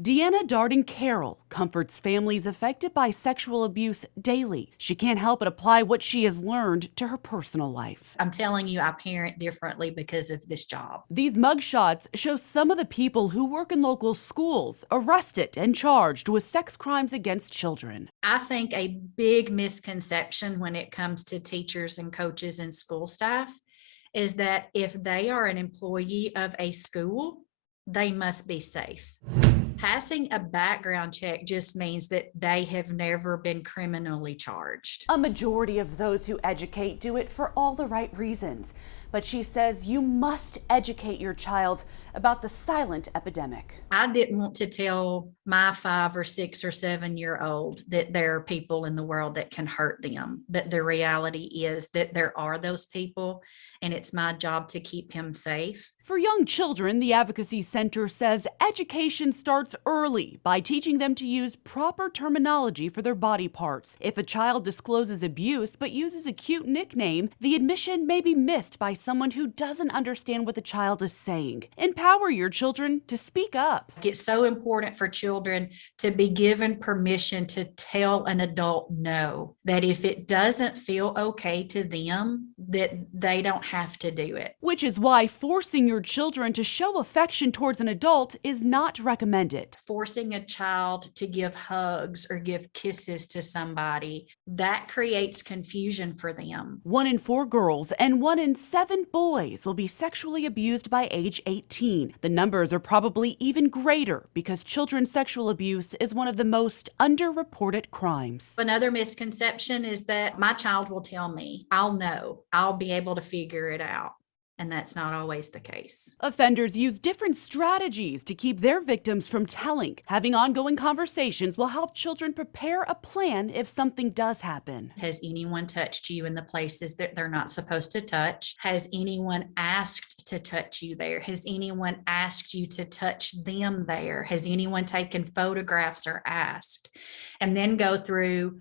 Deanna Darden Carroll comforts families affected by sexual abuse daily. She can't help but apply what she has learned to her personal life. I'm telling you, I parent differently because of this job. These mugshots show some of the people who work in local schools arrested and charged with sex crimes against children. I think a big misconception when it comes to teachers and coaches and school staff is that if they are an employee of a school, they must be safe. Passing a background check just means that they have never been criminally charged. A majority of those who educate do it for all the right reasons. But she says you must educate your child about the silent epidemic. I didn't want to tell my 5 or 6 or 7 year old that there are people in the world that can hurt them. But the reality is that there are those people, and it's my job to keep him safe. For young children, the Advocacy Center says education starts early by teaching them to use proper terminology for their body parts. If a child discloses abuse but uses a cute nickname, the admission may be missed by someone who doesn't understand what the child is saying. Empower your children to speak up. It's so important for children to be given permission to tell an adult no, that if it doesn't feel okay to them, that they don't have to do it. Which is why forcing your children to show affection towards an adult is not recommended. Forcing a child to give hugs or give kisses to somebody, that creates confusion for them. 1 in 4 girls and 1 in 7 boys will be sexually abused by age 18. The numbers are probably even greater because children's sexual abuse is one of the most underreported crimes. Another misconception is that my child will tell me, I'll know, I'll be able to figure it out. And that's not always the case. Offenders use different strategies to keep their victims from telling. Having ongoing conversations will help children prepare a plan if something does happen. Has anyone touched you in the places that they're not supposed to touch? Has anyone asked to touch you there? Has anyone asked you to touch them there? Has anyone taken photographs or asked? And then go through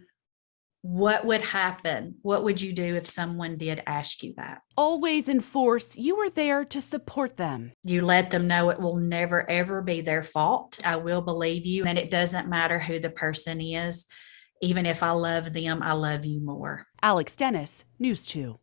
what would happen? What would you do if someone did ask you that? Always enforce you are there to support them. You let them know it will never, ever be their fault. I will believe you, and it doesn't matter who the person is. Even if I love them, I love you more. Alex Dennis, News 2.